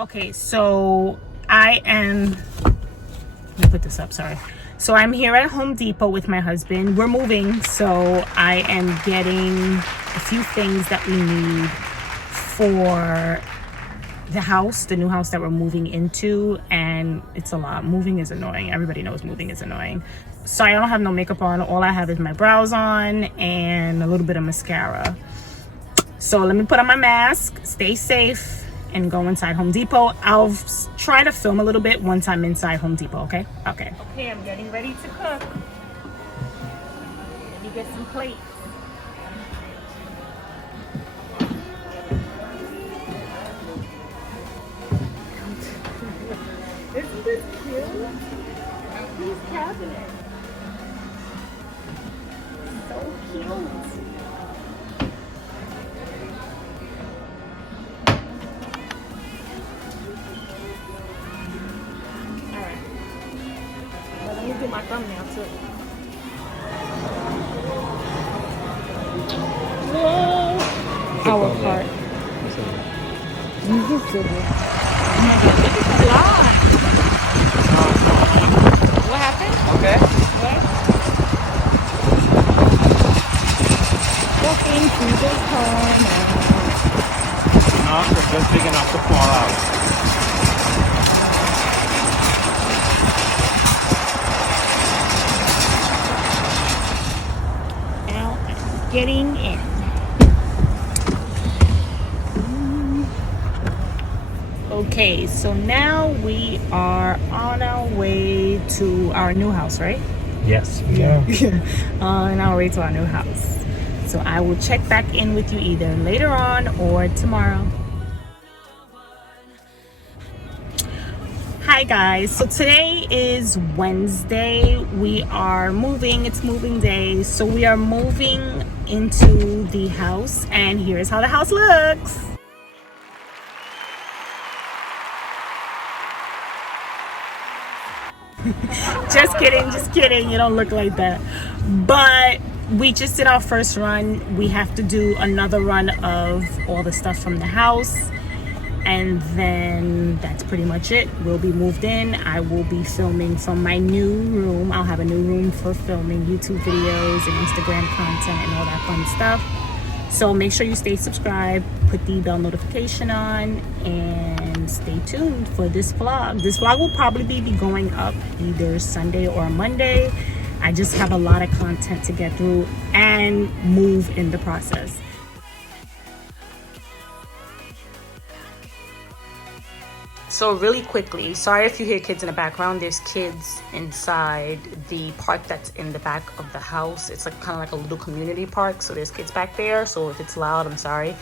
Okay, so I am, let me put this up, sorry. So I'm here at Home Depot with my husband. We're moving, so I am getting a few things that we need for the house, the new house that we're moving into, and it's a lot. Moving is annoying. Everybody knows moving is annoying. So I don't have no makeup on. All I have is my brows on and a little bit of mascara. So let me put on my mask, stay safe, and go inside Home Depot. I'll try to film a little bit once I'm inside Home Depot, okay? Okay, I'm getting ready to cook. Let me get some plates. Isn't this cute? These cabinets. So cute. Do my thumbnail too. Whoa! Our part. Oh my god, look at the line. What happened? Okay. What? Walking through the corner. No, it's just big enough to fall out. Getting in. Okay, so now we are on our way to our new house, right? Yes. Yeah. On our way to our new house. So I will check back in with you either later on or tomorrow. Hi guys, so today is Wednesday. We are moving, it's moving day. So we are moving into the house and here's how the house looks. Just kidding, you don't look like that. But we just did our first run. We have to do another run of all the stuff from the house. And then that's pretty much it. We'll be moved in. I will be filming from my new room. I'll have a new room for filming YouTube videos and Instagram content and all that fun stuff. So make sure you stay subscribed, put the bell notification on, and stay tuned for this vlog. This vlog will probably be going up either Sunday or Monday. I just have a lot of content to get through and move in the process. So really quickly, sorry if you hear kids in the background. There's kids inside the park that's in the back of the house. It's like kind of like a little community park, so there's kids back there. So if it's loud, I'm sorry.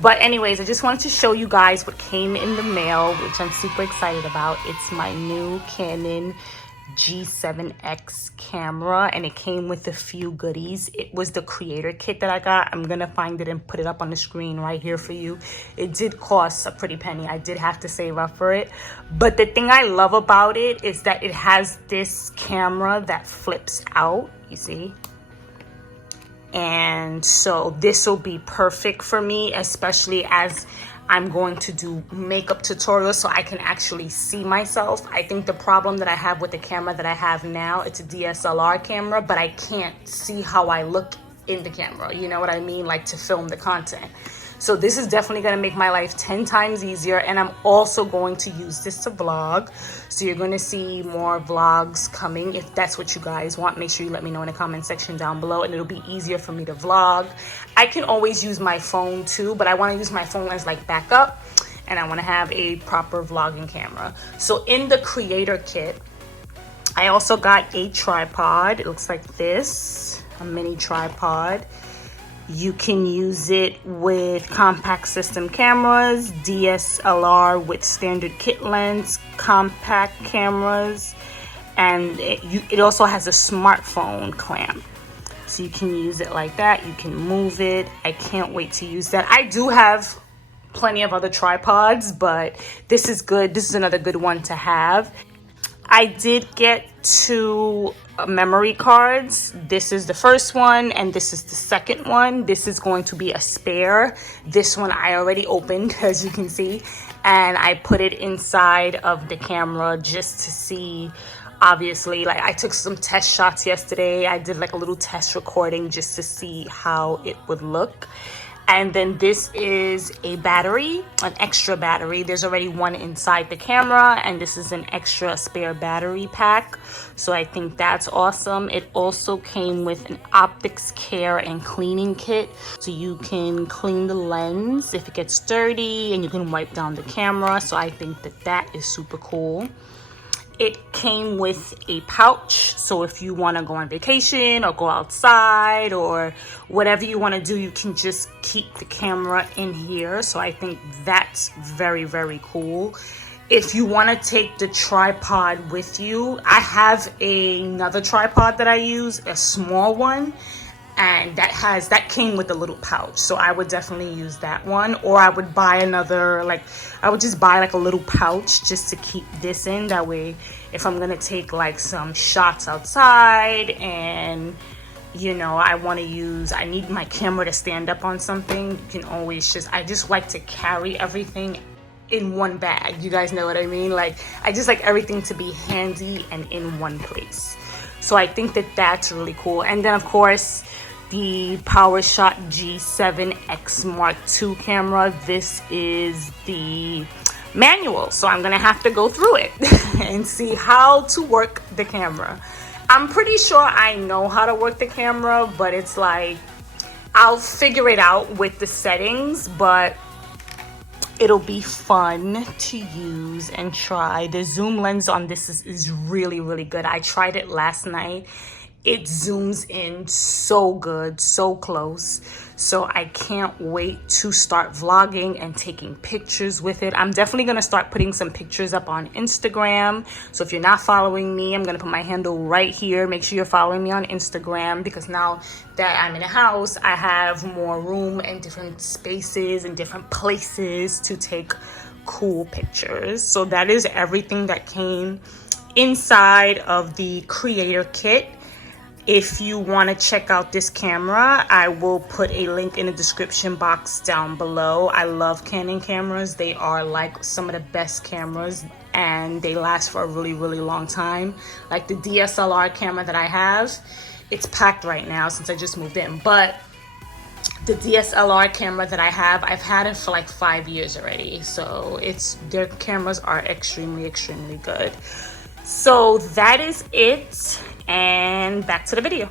But anyways, I just wanted to show you guys what came in the mail, which I'm super excited about. It's my new Canon G7x camera, and it came with a few goodies. It was the creator kit that I got. I'm gonna find it and put it up on the screen right here for you. It did cost a pretty penny. I did have to save up for it, but the thing I love about it is that it has this camera that flips out, you see. And so this will be perfect for me, especially as I'm going to do makeup tutorials so I can actually see myself. I think the problem that I have with the camera that I have now, it's a DSLR camera, but I can't see how I look in the camera. You know what I mean? Like to film the content. So this is definitely going to make my life 10 times easier. And I'm also going to use this to vlog. So you're going to see more vlogs coming. If that's what you guys want, make sure you let me know in the comment section down below, and it'll be easier for me to vlog. I can always use my phone too, but I want to use my phone as like backup, and I want to have a proper vlogging camera. So in the creator kit, I also got a tripod. It looks like this, a mini tripod. You can use it with compact system cameras, DSLR with standard kit lens, compact cameras, and it also has a smartphone clamp. So you can use it like that. You can move it. I can't wait to use that. I do have plenty of other tripods, but this is good. This is another good one to have. I did get to memory cards. This is the first one and this is the second one. This is going to be a spare. This one I already opened, as you can see, and I put it inside of the camera just to see. Obviously, like, I took some test shots yesterday. I did like a little test recording just to see how it would look. And then this is a battery, an extra battery. There's already one inside the camera, and this is an extra spare battery pack. So I think that's awesome. It also came with an optics care and cleaning kit. So you can clean the lens if it gets dirty, and you can wipe down the camera. So I think that that is super cool. It came with a pouch, so if you want to go on vacation or go outside or whatever you want to do, you can just keep the camera in here. So I think that's very, very cool. If you want to take the tripod with you, I have another tripod that I use, a small one, and that came with a little pouch, so I would definitely use that one. Or I would buy another, like, I would just buy like a little pouch just to keep this in. That way, if I'm gonna take like some shots outside and, you know, I need my camera to stand up on something, you can always I just like to carry everything in one bag. You guys know what I mean? Like, I just like everything to be handy and in one place. So I think that that's really cool. And then of course, the Powershot G7x Mark II camera. This is the manual, so I'm gonna have to go through it and see how to work the camera. I'm pretty sure I know how to work the camera, but it's like I'll figure it out with the settings, but it'll be fun to use and try. The zoom lens on this is really, really good. I tried it last night. It zooms in so good, so close. So I can't wait to start vlogging and taking pictures with it. I'm definitely gonna start putting some pictures up on Instagram. So if you're not following me, I'm gonna put my handle right here. Make sure you're following me on Instagram, because now that I'm in a house, I have more room and different spaces and different places to take cool pictures. So that is everything that came inside of the creator kit. If you want to check out this camera, I will put a link in the description box down below. I love Canon cameras. They are like some of the best cameras, and they last for a really, really long time. Like the DSLR camera that I have, it's packed right now since I just moved in. But the DSLR camera that I have, I've had it for like 5 years already. So their cameras are extremely, extremely good. So that is it, and back to the video.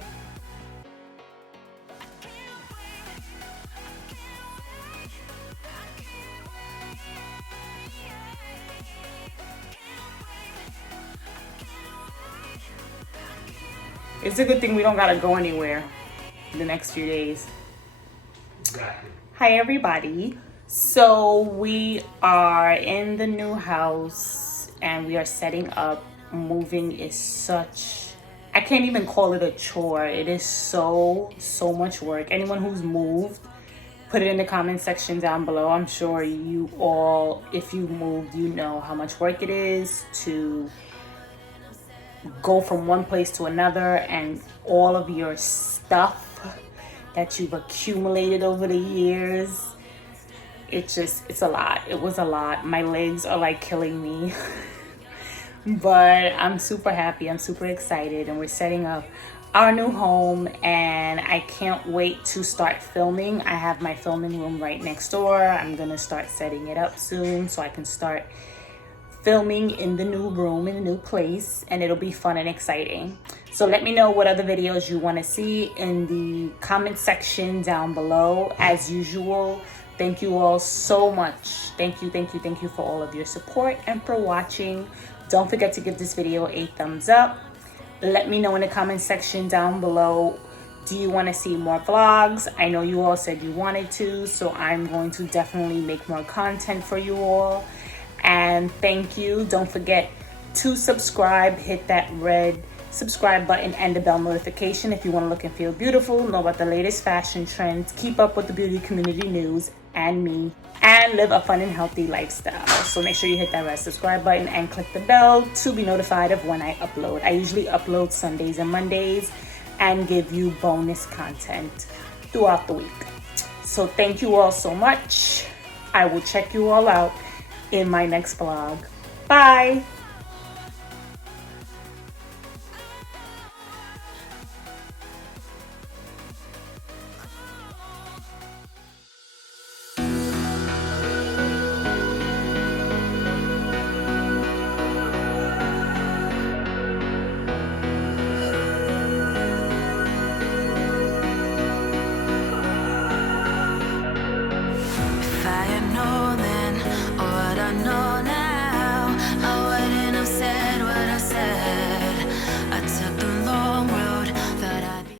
It's a good thing we don't gotta go anywhere the next few days. Exactly. Hi everybody. So we are in the new house and we are setting up. Moving is such, I can't even call it a chore. It is so much work. Anyone who's moved, put it in the comment section down below. I'm sure you all, if you moved, you know how much work it is to go from one place to another, and all of your stuff that you've accumulated over the years. It's a lot. It was a lot. My legs are like killing me. But I'm super happy, I'm super excited, and we're setting up our new home, and I can't wait to start filming. I have my filming room right next door. I'm gonna start setting it up soon so I can start filming in the new room, in the new place, and it'll be fun and exciting. So let me know what other videos you want to see in the comment section down below. As usual, thank you all so much. Thank you for all of your support and for watching. Don't forget to give this video a thumbs up. Let me know in the comment section down below, do you want to see more vlogs? I know you all said you wanted to, so I'm going to definitely make more content for you all. And thank you. Don't forget to subscribe. Hit that red subscribe button and the bell notification if you want to look and feel beautiful, know about the latest fashion trends, keep up with the beauty community news, and me and live a fun and healthy lifestyle. So make sure you hit that red subscribe button and click the bell to be notified of when I upload. I usually upload Sundays and Mondays and give you bonus content throughout the week. So thank you all so much. I will check you all out in my next vlog. Bye.